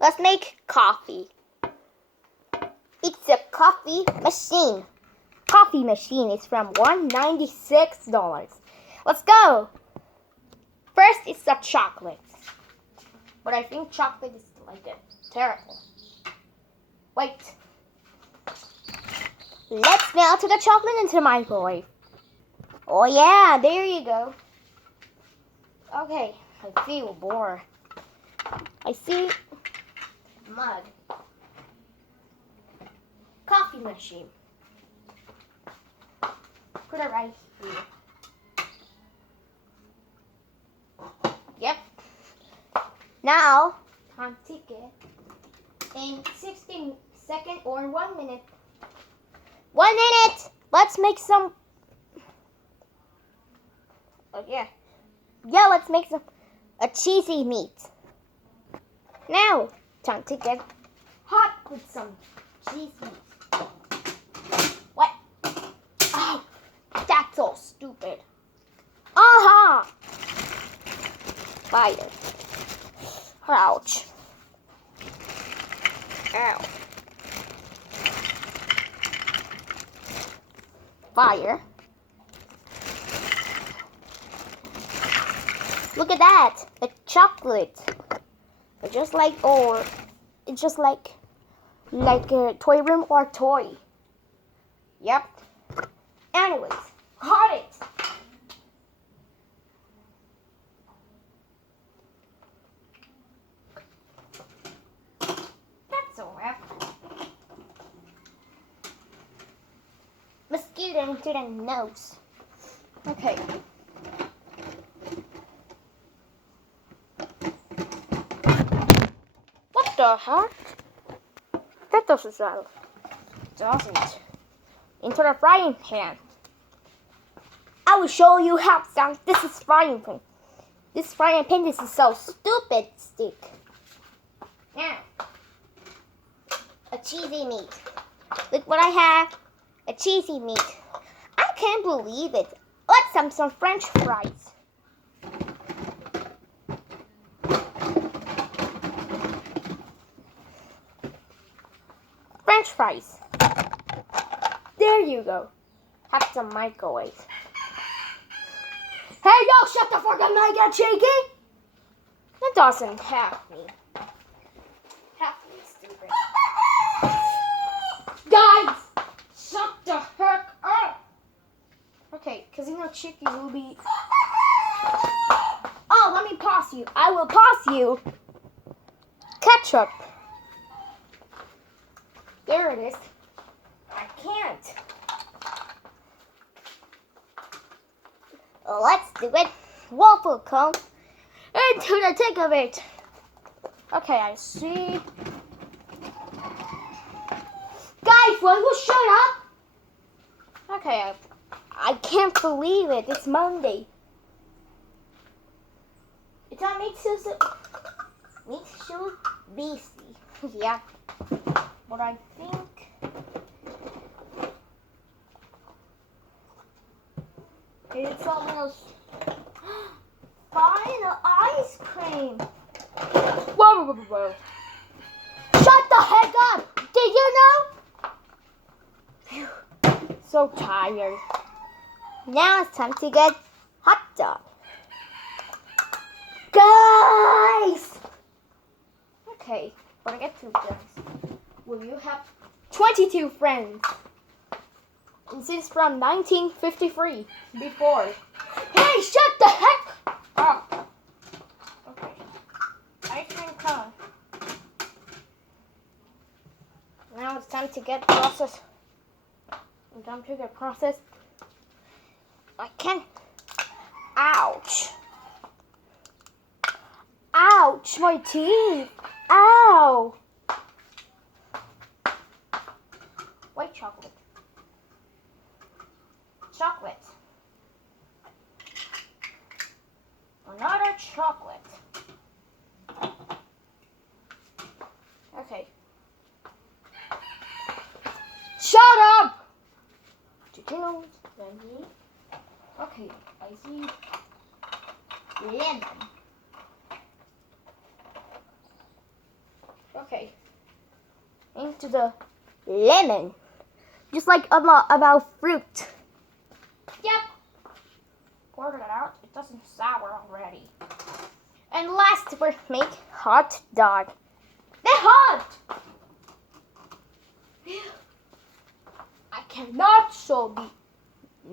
Let's make coffee. It's a coffee machine. Coffee machine is from $196. Let's go. First, it's the chocolate. But I think chocolate is like terrible. Wait. Let's melt the chocolate into the microwave. Oh yeah, there you go. Okay, I feel bored. I see mud. Coffee machine. Put it right here. Yep. Now, time to take it in 60 seconds or 1 minute. 1 minute! Let's make some. Oh, yeah. Yeah, let's make a cheesy meat. Now, time to get hot with some cheese meat. What? Oh, that's so stupid. Aha! Fire. Ouch. Ow. Fire. Look at that. The chocolate. It's just like a toy room or toy. Yep. Anyways, hot it. That's a wrap. Mosquito into the nose. Okay. What the heck? That doesn't. Into the frying pan. I will show you how to sound. This is frying pan. This frying pan is so stupid stick. Now, a cheesy meat. Look what I have. A cheesy meat. I can't believe it. Let's have some French fries. French fries. There you go. Have some microwave. Hey, yo, shut the fuck up, I get shaky. That doesn't have me. Have me, stupid. Guys, shut the heck up. Okay, because you know Chicky will be. Oh, let me pause you. I will pause you. Ketchup. There it is. I can't. Let's do it. Waffle cone into the thick of it. Okay, I see. Guys, will you shut up? Okay, I can't believe it. It's Monday. It's on Mitsu Beastie. Yeah. But I think it's almost final ice cream. Whoa. Shut the heck up! Did you know? Phew. So tired. Now it's time to get hot dog. Guys! Okay, but I get to this. Will you have 22 friends? This is from 1953. Before. Hey, shut the heck up! Okay. I can come. Now it's time to get processed. Time to get processed. I can't. Ouch. Ouch, my teeth. Ow. White chocolate. Chocolate. Another chocolate. Okay. Shut up! Okay, I see lemon. into the lemon. Just like about fruit. Yep. Poured it out. It doesn't sour already. And last we make hot dog. They're hot! I cannot show the...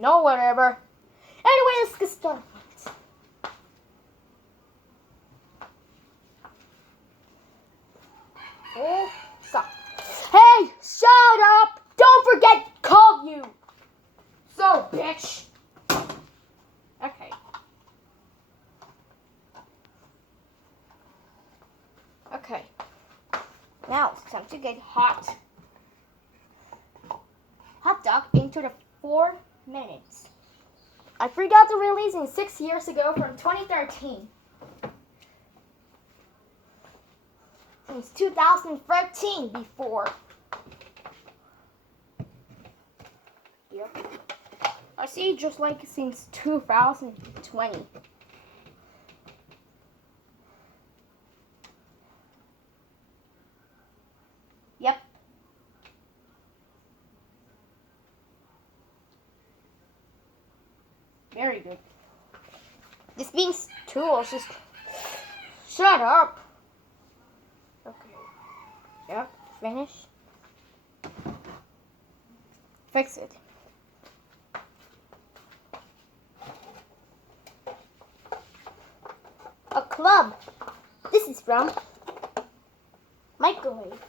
No, whatever. Anyway, let's get started. Oh, stop. Hey, shut up! Don't forget, call you! So, bitch. Okay. Okay. Now it's time to get hot dog into the 4 minutes. I forgot to release it 6 years ago from 2013. Since 2013 before. Yep. I see just like since 2020. Yep. Very good. This being tools just shut up. Okay. Yep. Finish. Fix it. A club. This is from microwave.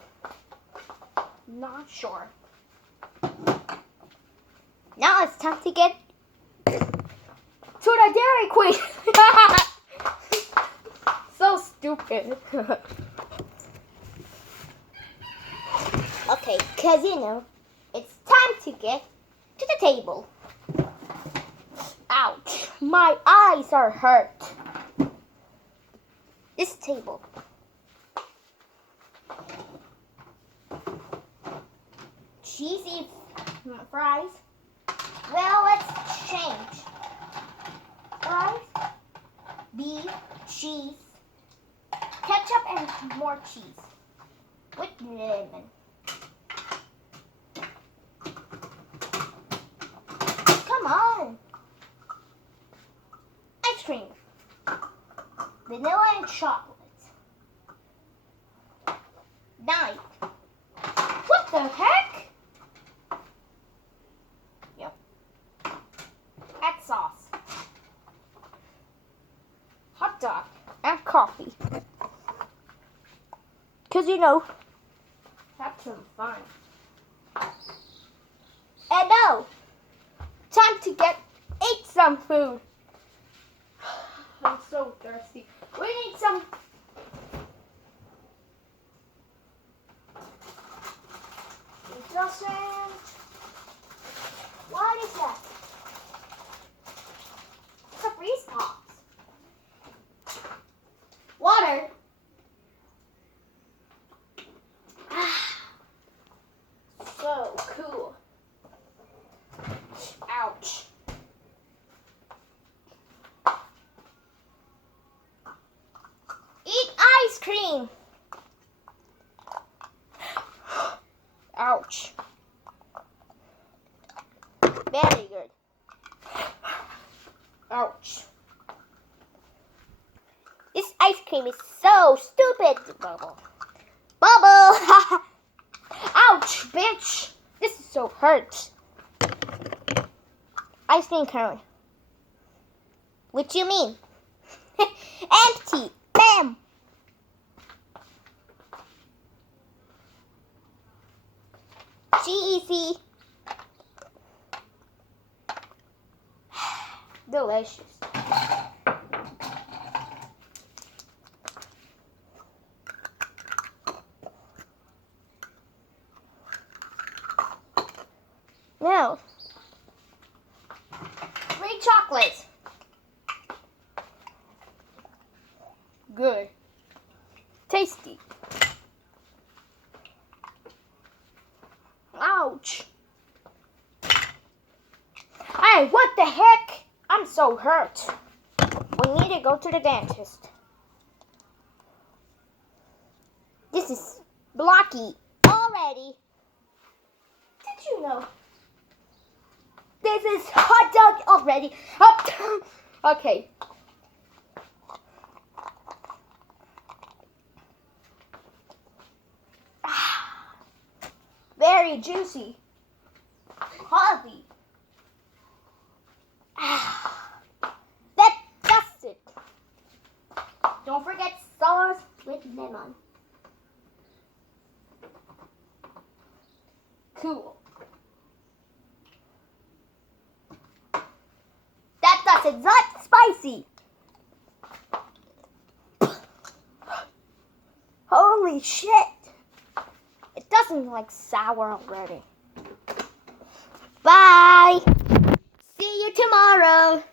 Not sure. Now it's time to get to the Dairy Queen. So stupid. Okay, cause it's time to get to the table. Ouch, my eyes are hurt. This table. Cheesy fries. Well, let's change. Fries, beef, cheese, ketchup, and more cheese with lemon. Come on. Ice cream. Vanilla and chocolate. Knife. What the heck? Yep. Add sauce. Hot dog and coffee. Cause have some fun. And now, time to eat some food. I'm so thirsty. We need some. What is that? It's a freeze pops. Water. So cool. Ouch. Eat ice cream. Ouch. Very good. Ouch. This ice cream is so stupid. Bubble. Bubble. Ouch, bitch. This is so hurt. Ice cream cone. What you mean? Empty. Bam. Cheesy. Delicious. Now, read chocolate. Good. Tasty. Ouch. Hey, what the heck? I'm so hurt. We need to go to the dentist. This is blocky. All right. already. Did you know? This is hot dog already. Okay. Very juicy. Heavy. That's it. Don't forget sauce with lemon. Cool. That's it. Not spicy. Holy shit. It doesn't like sour already. Bye. See you tomorrow.